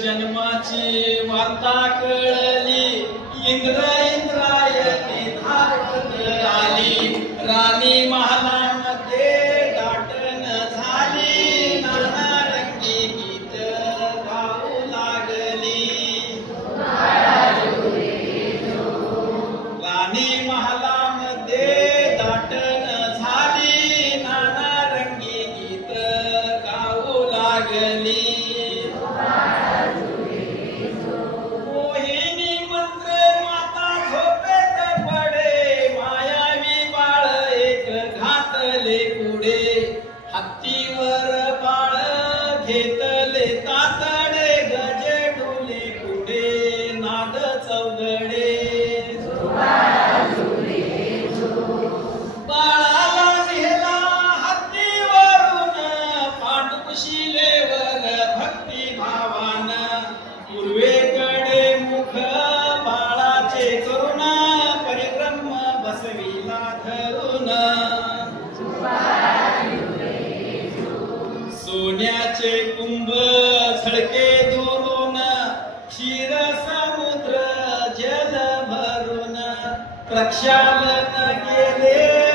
जन्माची वार्ता कळली, इंद्रायणी धावत आली. राणी महालामध्ये दाटन झाली, नानारंगी गीत गाऊ लागली. राणी महालामध्ये दाटन झाली, नानारंगी गीत गाऊ लागली. हत्तीवर बाळ घेतले तातडे, गजे डोले पुढे नाद चौघडे. बाळाला नेला हत्तीवरून, पांडुशिलेवर भक्ती भावान. पूर्वेकडे मुख बाळाचे करून, परिक्रम बसविला धरून. सोन्याचे कुंभ झळके दुरून, क्षीर समुद्र जल भरून. प्रक्षालन केले